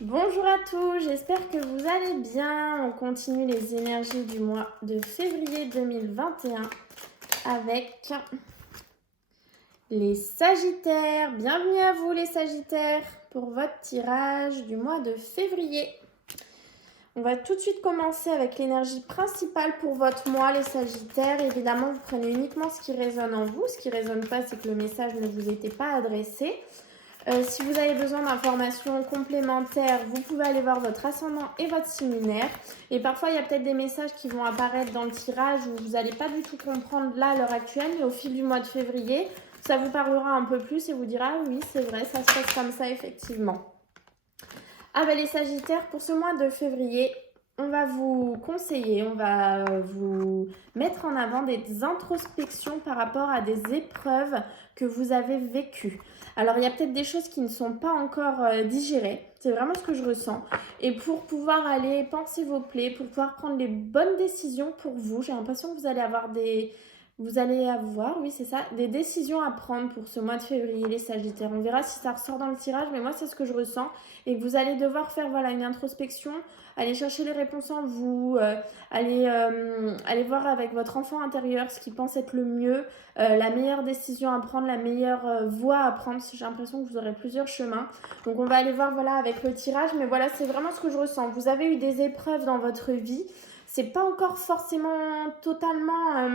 Bonjour à tous, j'espère que vous allez bien. On continue les énergies du mois de février 2021 avec les Sagittaires. Bienvenue à vous les Sagittaires pour votre tirage du mois de février. On va tout de suite commencer avec l'énergie principale pour votre mois les Sagittaires. Évidemment, vous prenez uniquement ce qui résonne en vous. Ce qui ne résonne pas, c'est que le message ne vous était pas adressé. Si vous avez besoin d'informations complémentaires, vous pouvez aller voir votre ascendant et votre signe lunaire. Et parfois, il y a peut-être des messages qui vont apparaître dans le tirage où vous n'allez pas du tout comprendre là à l'heure actuelle, mais au fil du mois de février, ça vous parlera un peu plus et vous dira « oui, c'est vrai, ça se passe comme ça effectivement ». Ah ben les Sagittaires, pour ce mois de février, on va vous conseiller, on va vous mettre en avant des introspections par rapport à des épreuves que vous avez vécues. Alors, il y a peut-être des choses qui ne sont pas encore digérées. C'est vraiment ce que je ressens. Et pour pouvoir aller penser vos plaies, pour pouvoir prendre les bonnes décisions pour vous, j'ai l'impression que vous allez avoir oui, c'est ça, des décisions à prendre pour ce mois de février, les Sagittaires. On verra si ça ressort dans le tirage, mais moi, c'est ce que je ressens. Et que vous allez devoir faire une introspection, aller chercher les réponses en vous, aller voir avec votre enfant intérieur ce qui pense être le mieux, la meilleure décision à prendre, la meilleure voie à prendre. J'ai l'impression que vous aurez plusieurs chemins. Donc, on va aller voir avec le tirage. Mais voilà, c'est vraiment ce que je ressens. Vous avez eu des épreuves dans votre vie. C'est pas encore forcément totalement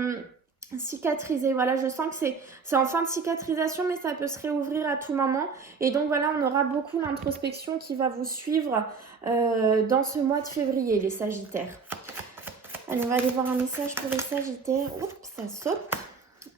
cicatrisé. Voilà, je sens que c'est en fin de cicatrisation, mais ça peut se réouvrir à tout moment. Et donc voilà, on aura beaucoup l'introspection qui va vous suivre dans ce mois de février, les Sagittaires. Allez, on va aller voir un message pour les Sagittaires. Oups, ça saute.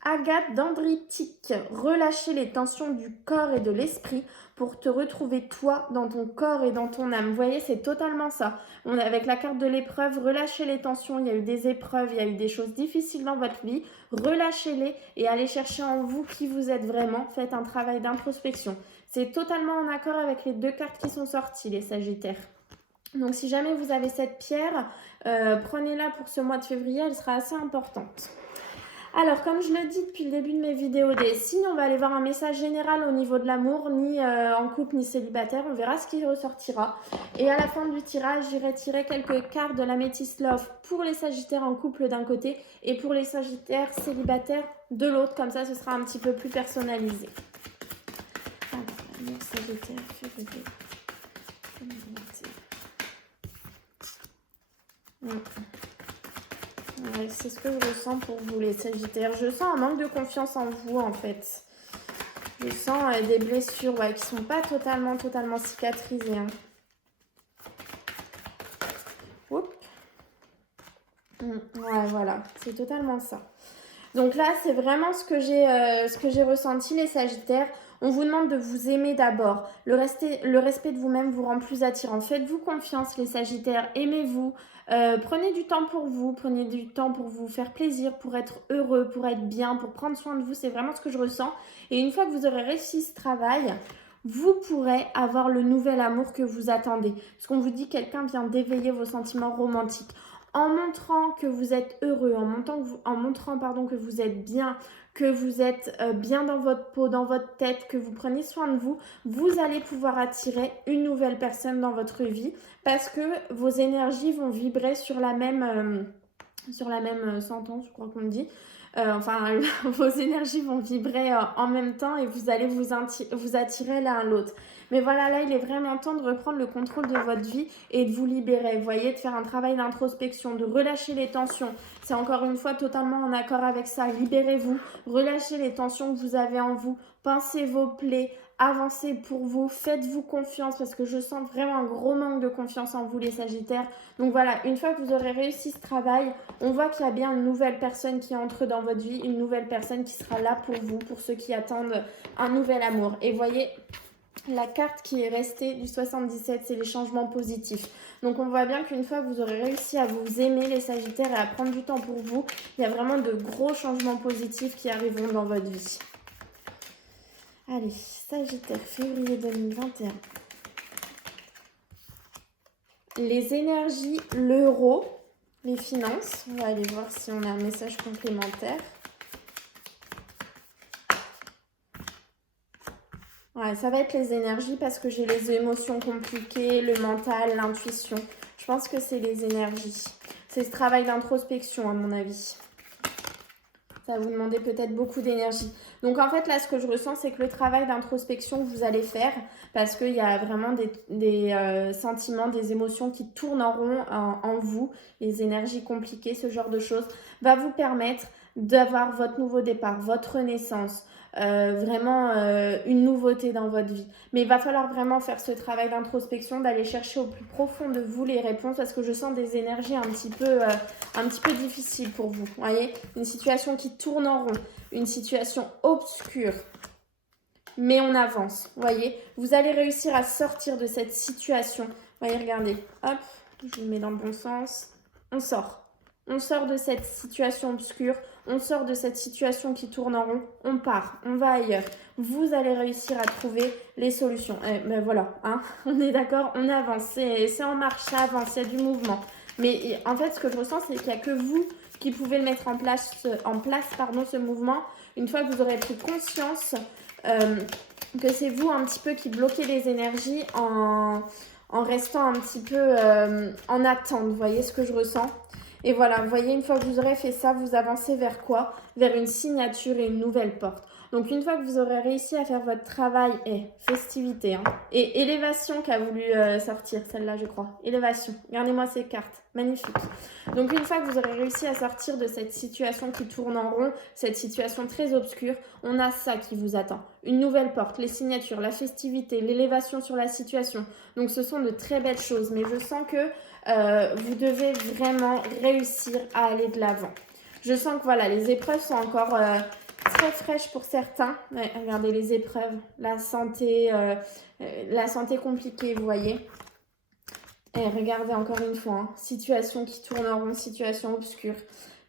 Agathe dendritique, relâcher les tensions du corps et de l'esprit pour te retrouver toi dans ton corps et dans ton âme. Vous voyez, c'est totalement ça. On est avec la carte de l'épreuve, relâchez les tensions. Il y a eu des épreuves, il y a eu des choses difficiles dans votre vie. Relâchez-les et allez chercher en vous qui vous êtes vraiment. Faites un travail d'introspection. C'est totalement en accord avec les deux cartes qui sont sorties, les Sagittaires. Donc si jamais vous avez cette pierre, prenez-la pour ce mois de février, elle sera assez importante. Alors, comme je le dis depuis le début de mes vidéos des signes, on va aller voir un message général au niveau de l'amour, ni en couple ni célibataire. On verra ce qui ressortira. Et à la fin du tirage, j'irai tirer quelques cartes de la Métis Love pour les Sagittaires en couple d'un côté et pour les Sagittaires célibataires de l'autre. Comme ça, ce sera un petit peu plus personnalisé. Alors, les Sagittaires février 2021. Ouais, c'est ce que je ressens pour vous les Sagittaires. Je sens un manque de confiance en vous en fait. Je sens des blessures qui ne sont pas totalement cicatrisées. Hein. Oups. Ouais, voilà, c'est totalement ça. Donc là, c'est vraiment ce que j'ai ressenti les Sagittaires. On vous demande de vous aimer d'abord. Le respect de vous-même vous rend plus attirant. Faites-vous confiance les Sagittaires, aimez-vous. Prenez du temps pour vous, prenez du temps pour vous faire plaisir, pour être heureux, pour être bien, pour prendre soin de vous. C'est vraiment ce que je ressens. Et une fois que vous aurez réussi ce travail, vous pourrez avoir le nouvel amour que vous attendez. Parce qu'on vous dit quelqu'un vient d'éveiller vos sentiments romantiques. En montrant que vous êtes heureux, en montrant que vous êtes bien, que vous êtes bien dans votre peau, dans votre tête, que vous prenez soin de vous, vous allez pouvoir attirer une nouvelle personne dans votre vie parce que vos énergies vont vibrer sur la même sentence, je crois qu'on me dit. Vos énergies vont vibrer en même temps et vous allez vous attirer l'un à l'autre. Mais voilà, là, il est vraiment temps de reprendre le contrôle de votre vie et de vous libérer. Vous voyez, de faire un travail d'introspection, de relâcher les tensions. C'est encore une fois totalement en accord avec ça. Libérez-vous, relâchez les tensions que vous avez en vous, pincez vos plaies, avancez pour vous, faites-vous confiance parce que je sens vraiment un gros manque de confiance en vous les Sagittaires. Donc voilà, une fois que vous aurez réussi ce travail, on voit qu'il y a bien une nouvelle personne qui entre dans votre vie, une nouvelle personne qui sera là pour vous, pour ceux qui attendent un nouvel amour. Et voyez, la carte qui est restée du 77, c'est les changements positifs. Donc on voit bien qu'une fois que vous aurez réussi à vous aimer les Sagittaires et à prendre du temps pour vous, il y a vraiment de gros changements positifs qui arriveront dans votre vie. Allez, Sagittaire, février 2021. Les énergies, l'euro, les finances. On va aller voir si on a un message complémentaire. Ouais, ça va être les énergies parce que j'ai les émotions compliquées, le mental, l'intuition. Je pense que c'est les énergies. C'est ce travail d'introspection à mon avis. Ça va vous demander peut-être beaucoup d'énergie. Donc en fait là ce que je ressens c'est que le travail d'introspection que vous allez faire, parce qu'il y a vraiment des sentiments, des émotions qui tournent en rond en vous, les énergies compliquées, ce genre de choses, va vous permettre d'avoir votre nouveau départ, votre renaissance, vraiment une nouveauté dans votre vie. Mais il va falloir vraiment faire ce travail d'introspection, d'aller chercher au plus profond de vous les réponses, parce que je sens des énergies un petit peu difficiles pour vous. Voyez, une situation qui tourne en rond, une situation obscure. Mais on avance, voyez. Vous allez réussir à sortir de cette situation. Voyez, regardez. Hop, je le mets dans le bon sens. On sort. On sort de cette situation obscure, on sort de cette situation qui tourne en rond, on part, on va ailleurs. Vous allez réussir à trouver les solutions. Ben voilà, hein, on est d'accord, on avance, c'est en marche, ça avance, il y a du mouvement. Mais en fait, ce que je ressens, c'est qu'il n'y a que vous qui pouvez le mettre en place, ce mouvement. Une fois que vous aurez pris conscience que c'est vous un petit peu qui bloquez les énergies en restant un petit peu en attente. Vous voyez ce que je ressens ? Et voilà, vous voyez, une fois que vous aurez fait ça, vous avancez vers quoi? Vers une signature et une nouvelle porte. Donc, une fois que vous aurez réussi à faire votre travail, festivité, hein, et élévation qui a voulu sortir, celle-là, je crois. Élévation. Regardez-moi ces cartes. Magnifique. Donc, une fois que vous aurez réussi à sortir de cette situation qui tourne en rond, cette situation très obscure, on a ça qui vous attend. Une nouvelle porte, les signatures, la festivité, l'élévation sur la situation. Donc, ce sont de très belles choses. Mais je sens que vous devez vraiment réussir à aller de l'avant. Je sens que voilà, les épreuves sont encore très fraîches pour certains. Ouais, regardez les épreuves, la santé compliquée, vous voyez. Et regardez encore une fois, hein, situation qui tourne en rond, situation obscure.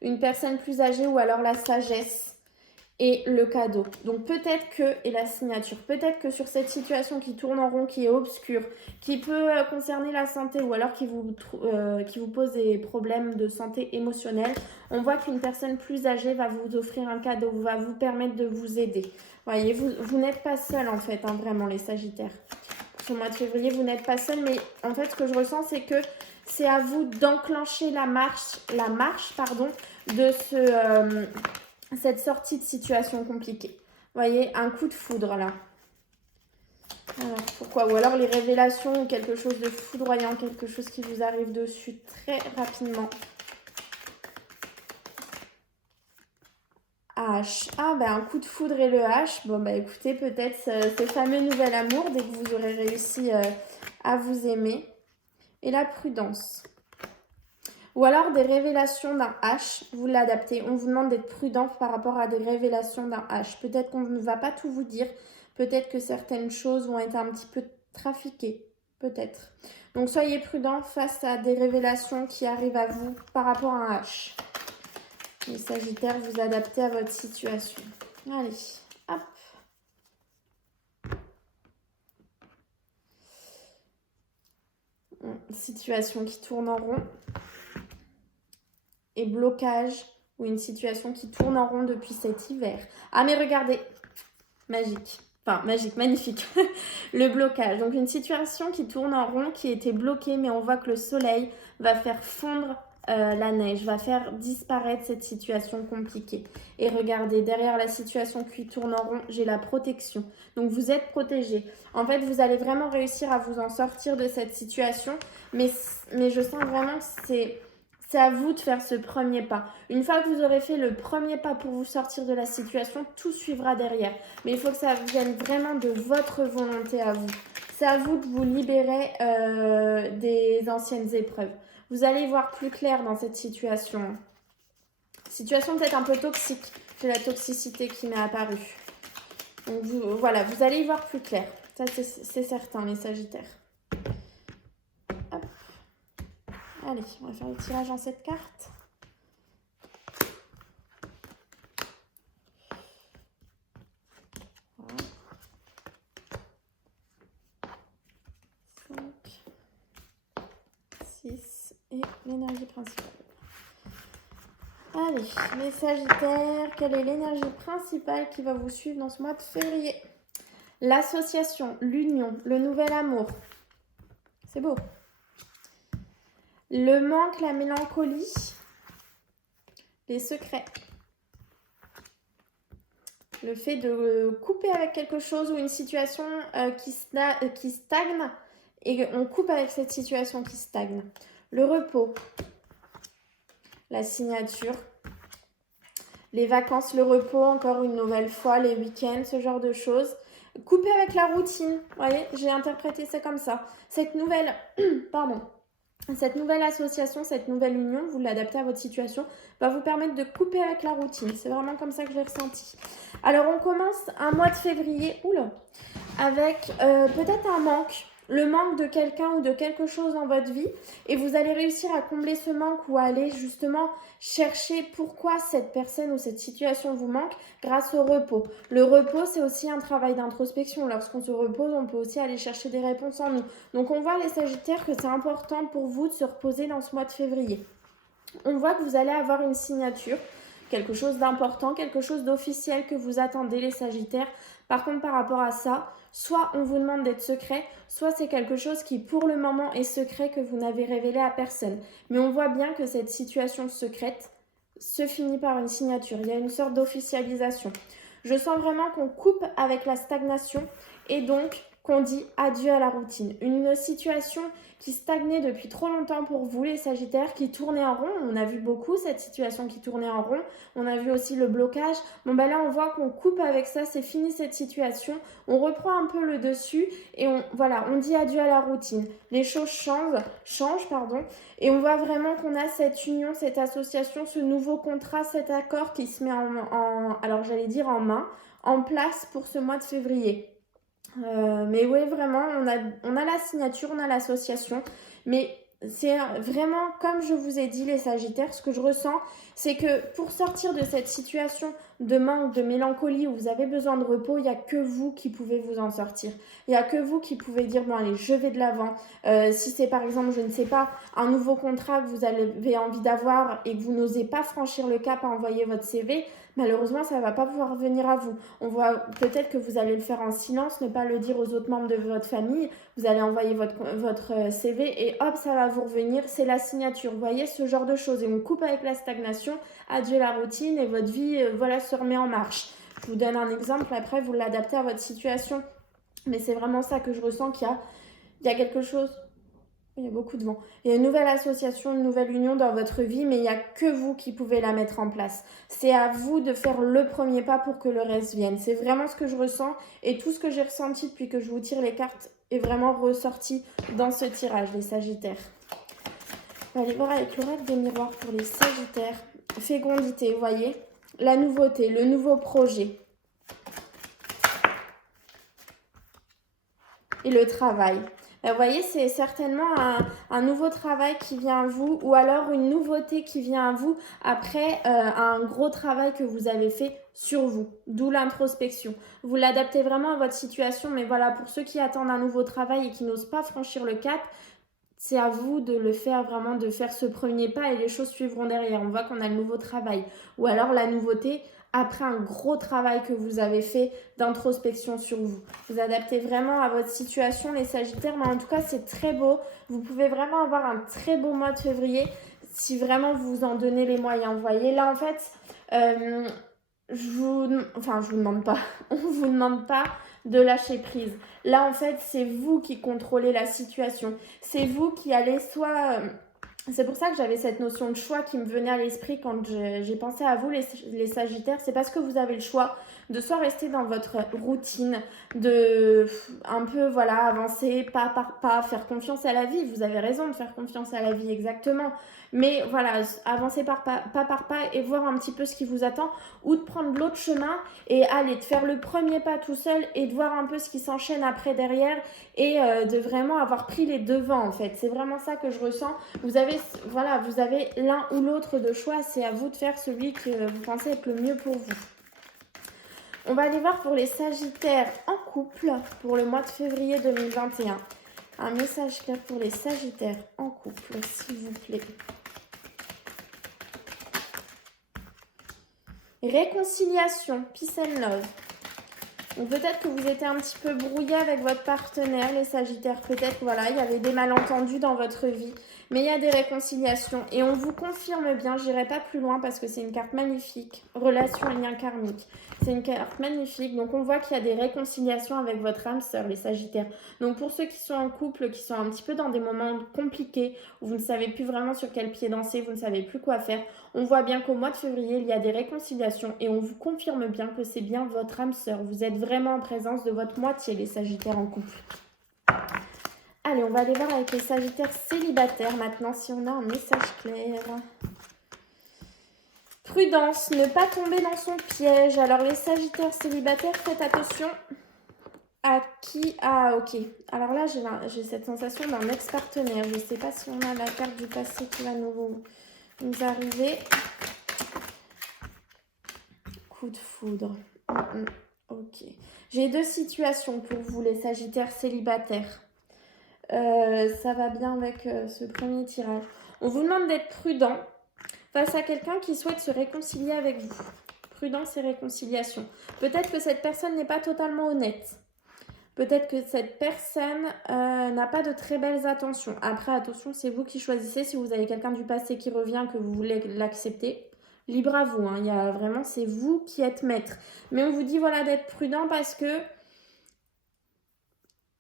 Une personne plus âgée ou alors la sagesse et le cadeau. Donc peut-être que, et la signature, peut-être que sur cette situation qui tourne en rond, qui est obscure, qui peut concerner la santé ou alors qui vous pose des problèmes de santé émotionnelle, on voit qu'une personne plus âgée va vous offrir un cadeau, va vous permettre de vous aider. Voyez, vous n'êtes pas seul en fait, hein, vraiment les Sagittaires. Sur le mois de février, vous n'êtes pas seul, mais en fait ce que je ressens c'est que c'est à vous d'enclencher la marche de cette sortie de situation compliquée. Vous voyez, un coup de foudre là. Alors pourquoi? Ou alors les révélations ou quelque chose de foudroyant, quelque chose qui vous arrive dessus très rapidement. H. Ah ben un coup de foudre et le H. Bon bah écoutez, peut-être ce fameux nouvel amour dès que vous aurez réussi à vous aimer. Et la prudence. Ou alors des révélations d'un H, vous l'adaptez. On vous demande d'être prudent par rapport à des révélations d'un H. Peut-être qu'on ne va pas tout vous dire. Peut-être que certaines choses vont être un petit peu trafiquées. Peut-être. Donc soyez prudent face à des révélations qui arrivent à vous par rapport à un H. Les Sagittaires, vous adaptez à votre situation. Allez, hop. Situation qui tourne en rond. Et blocage ou une situation qui tourne en rond depuis cet hiver. Ah mais regardez, magique. Enfin, magique, magnifique. Le blocage. Donc, une situation qui tourne en rond, qui était bloquée, mais on voit que le soleil va faire fondre la neige, va faire disparaître cette situation compliquée. Et regardez, derrière la situation qui tourne en rond, j'ai la protection. Donc, vous êtes protégé. En fait, vous allez vraiment réussir à vous en sortir de cette situation. Mais je sens vraiment que c'est à vous de faire ce premier pas. Une fois que vous aurez fait le premier pas pour vous sortir de la situation, tout suivra derrière. Mais il faut que ça vienne vraiment de votre volonté à vous. C'est à vous de vous libérer des anciennes épreuves. Vous allez y voir plus clair dans cette situation. Situation peut-être un peu toxique. C'est la toxicité qui m'est apparue. Donc voilà, vous allez y voir plus clair. Ça, c'est certain, les Sagittaires. Hop. Allez, on va faire le tirage en cette carte. Voilà. 5, 6 et l'énergie principale. Allez, les Sagittaires, quelle est l'énergie principale qui va vous suivre dans ce mois de février? L'association, l'union, le nouvel amour. C'est beau. Le manque, la mélancolie, les secrets. Le fait de couper avec quelque chose ou une situation qui stagne et on coupe avec cette situation qui stagne. Le repos, la signature, les vacances, le repos, encore une nouvelle fois, les week-ends, ce genre de choses. Couper avec la routine, vous voyez, j'ai interprété ça comme ça. Cette nouvelle, cette nouvelle association, cette nouvelle union, vous l'adaptez à votre situation, va vous permettre de couper avec la routine. C'est vraiment comme ça que je l'ai ressenti. Alors, on commence un mois de février, avec peut-être un manque. Le manque de quelqu'un ou de quelque chose dans votre vie et vous allez réussir à combler ce manque ou à aller justement chercher pourquoi cette personne ou cette situation vous manque grâce au repos. Le repos, c'est aussi un travail d'introspection. Lorsqu'on se repose, on peut aussi aller chercher des réponses en nous. Donc on voit les Sagittaires que c'est important pour vous de se reposer dans ce mois de février. On voit que vous allez avoir une signature, quelque chose d'important, quelque chose d'officiel que vous attendez les Sagittaires. Par contre, par rapport à ça, soit on vous demande d'être secret, soit c'est quelque chose qui pour le moment est secret que vous n'avez révélé à personne. Mais on voit bien que cette situation secrète se finit par une signature. Il y a une sorte d'officialisation. Je sens vraiment qu'on coupe avec la stagnation et donc qu'on dit adieu à la routine. Une situation qui stagnait depuis trop longtemps pour vous les Sagittaires, qui tournait en rond. On a vu beaucoup cette situation qui tournait en rond. On a vu aussi le blocage. Bon ben là on voit qu'on coupe avec ça, c'est fini cette situation. On reprend un peu le dessus et on dit adieu à la routine. Les choses changent, et on voit vraiment qu'on a cette union, cette association, ce nouveau contrat, cet accord qui se met en main, en place pour ce mois de février. Mais oui, vraiment, on a la signature, on a l'association. Mais c'est vraiment, comme je vous ai dit, les Sagittaires, ce que je ressens, c'est que pour sortir de cette situation de manque, de mélancolie, où vous avez besoin de repos, il n'y a que vous qui pouvez vous en sortir. Il n'y a que vous qui pouvez dire, bon allez, je vais de l'avant. Si c'est par exemple, je ne sais pas, un nouveau contrat que vous avez envie d'avoir et que vous n'osez pas franchir le cap à envoyer votre CV, malheureusement, ça ne va pas pouvoir venir à vous. On voit peut-être que vous allez le faire en silence, ne pas le dire aux autres membres de votre famille. Vous allez envoyer votre CV et hop, ça va vous revenir. C'est la signature. Vous voyez, ce genre de choses. Et on coupe avec la stagnation, adieu la routine et votre vie, se remet en marche. Je vous donne un exemple, après vous l'adaptez à votre situation. Mais c'est vraiment ça que je ressens qu'il y a quelque chose. Il y a beaucoup de vent. Il y a une nouvelle association, une nouvelle union dans votre vie, mais il n'y a que vous qui pouvez la mettre en place. C'est à vous de faire le premier pas pour que le reste vienne. C'est vraiment ce que je ressens et tout ce que j'ai ressenti depuis que je vous tire les cartes est vraiment ressorti dans ce tirage, les Sagittaires. On va aller voir avec l'oracle des miroirs pour les Sagittaires. Fécondité, vous voyez, la nouveauté, le nouveau projet. Et le travail. Vous voyez, c'est certainement un nouveau travail qui vient à vous ou alors une nouveauté qui vient à vous après un gros travail que vous avez fait sur vous, d'où l'introspection. Vous l'adaptez vraiment à votre situation, mais voilà, pour ceux qui attendent un nouveau travail et qui n'osent pas franchir le cap, c'est à vous de le faire vraiment, de faire ce premier pas et les choses suivront derrière. On voit qu'on a le nouveau travail ou alors la nouveauté après un gros travail que vous avez fait d'introspection sur vous. Vous adaptez vraiment à votre situation, les Sagittaires, mais en tout cas, c'est très beau. Vous pouvez vraiment avoir un très beau mois de février si vraiment vous en donnez les moyens. Vous voyez, là, en fait, je vous demande pas, on vous demande pas de lâcher prise. Là, en fait, c'est vous qui contrôlez la situation. C'est vous qui allez c'est pour ça que j'avais cette notion de choix qui me venait à l'esprit quand j'ai pensé à vous, les Sagittaires. C'est parce que vous avez le choix de soit rester dans votre routine, de un peu avancer pas par pas, faire confiance à la vie. Vous avez raison de faire confiance à la vie, exactement. Mais voilà, avancer pas par pas et voir un petit peu ce qui vous attend ou de prendre l'autre chemin et aller de faire le premier pas tout seul et de voir un peu ce qui s'enchaîne après derrière et de vraiment avoir pris les devants en fait. C'est vraiment ça que je ressens. Vous avez l'un ou l'autre de choix. C'est à vous de faire celui que vous pensez être le mieux pour vous. On va aller voir pour les Sagittaires en couple pour le mois de février 2021. Un message clair pour les Sagittaires en couple, s'il vous plaît. Réconciliation, peace and love. Donc peut-être que vous étiez un petit peu brouillé avec votre partenaire, les Sagittaires. Peut-être, voilà, il y avait des malentendus dans votre vie. Mais il y a des réconciliations. Et on vous confirme bien, j'irai pas plus loin parce que c'est une carte magnifique. Relation et lien karmique. C'est une carte magnifique. Donc on voit qu'il y a des réconciliations avec votre âme sœur, les Sagittaires. Donc pour ceux qui sont en couple, qui sont un petit peu dans des moments compliqués, où vous ne savez plus vraiment sur quel pied danser, vous ne savez plus quoi faire, on voit bien qu'au mois de février, il y a des réconciliations. Et on vous confirme bien que c'est bien votre âme sœur. Vous êtes vraiment en présence de votre moitié, les Sagittaires en couple. Allez, on va aller voir avec les Sagittaires célibataires maintenant si on a un message clair. Prudence, ne pas tomber dans son piège. Alors les Sagittaires célibataires, faites attention à qui... Ah ok, alors là j'ai cette sensation d'un ex-partenaire. Je ne sais pas si on a la carte du passé qui va nous arriver. Coup de foudre. Ok. J'ai deux situations pour vous les Sagittaires célibataires. Ça va bien avec ce premier tirage. On vous demande d'être prudent face à quelqu'un qui souhaite se réconcilier avec vous. Prudence et réconciliation. Peut-être que cette personne n'est pas totalement honnête. Peut-être que cette personne n'a pas de très belles attentions. Après, attention, c'est vous qui choisissez. Si vous avez quelqu'un du passé qui revient, que vous voulez l'accepter, libre à vous. Hein. Il y a vraiment, c'est vous qui êtes maître. Mais on vous dit voilà d'être prudent parce que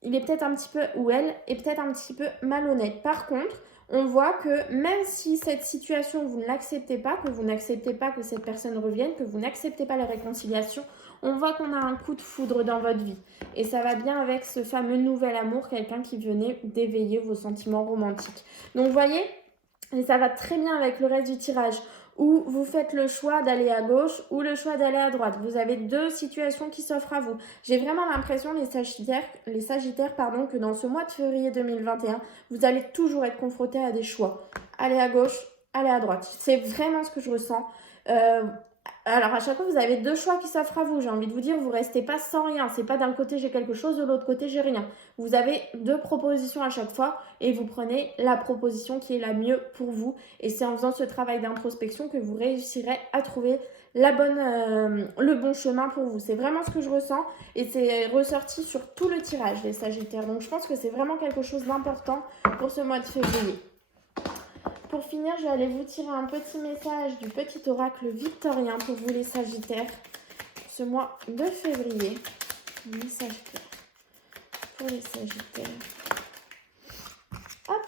il est peut-être un petit peu, ou elle est peut-être un petit peu malhonnête. Par contre, on voit que même si cette situation, vous ne l'acceptez pas, que vous n'acceptez pas que cette personne revienne, que vous n'acceptez pas la réconciliation, on voit qu'on a un coup de foudre dans votre vie. Et ça va bien avec ce fameux nouvel amour, quelqu'un qui venait d'éveiller vos sentiments romantiques. Donc, vous voyez, et ça va très bien avec le reste du tirage, où vous faites le choix d'aller à gauche ou le choix d'aller à droite. Vous avez deux situations qui s'offrent à vous. J'ai vraiment l'impression, les Sagittaires, que dans ce mois de février 2021, vous allez toujours être confrontés à des choix. Aller à gauche, aller à droite. C'est vraiment ce que je ressens. Alors à chaque fois, vous avez deux choix qui s'offrent à vous. J'ai envie de vous dire, vous ne restez pas sans rien. C'est pas d'un côté j'ai quelque chose, de l'autre côté j'ai rien. Vous avez deux propositions à chaque fois et vous prenez la proposition qui est la mieux pour vous. Et c'est en faisant ce travail d'introspection que vous réussirez à trouver le bon chemin pour vous. C'est vraiment ce que je ressens et c'est ressorti sur tout le tirage, les Sagittaires. Donc je pense que c'est vraiment quelque chose d'important pour ce mois de février. Pour finir, je vais aller vous tirer un petit message du petit oracle victorien pour vous les Sagittaires. Ce mois de février. Message clair pour les Sagittaires. Hop.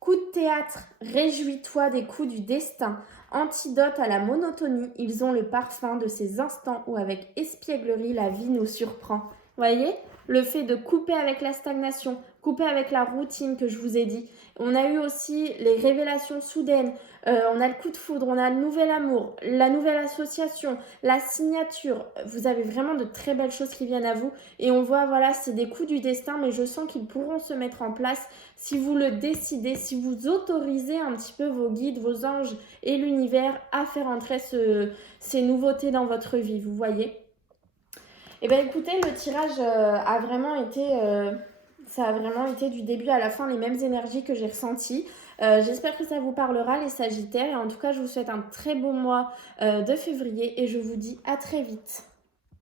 Coup de théâtre, réjouis-toi des coups du destin. Antidote à la monotonie, ils ont le parfum de ces instants où avec espièglerie la vie nous surprend. Voyez, le fait de couper avec la stagnation, couper avec la routine que je vous ai dit. On a eu aussi les révélations soudaines, on a le coup de foudre, on a le nouvel amour, la nouvelle association, la signature. Vous avez vraiment de très belles choses qui viennent à vous. Et on voit, voilà, c'est des coups du destin, mais je sens qu'ils pourront se mettre en place si vous le décidez, si vous autorisez un petit peu vos guides, vos anges et l'univers à faire entrer ces nouveautés dans votre vie, vous voyez. Eh bien écoutez, le tirage a vraiment été... ça a vraiment été du début à la fin les mêmes énergies que j'ai ressenties. J'espère que ça vous parlera les Sagittaires. Et en tout cas, je vous souhaite un très beau mois de février et je vous dis à très vite.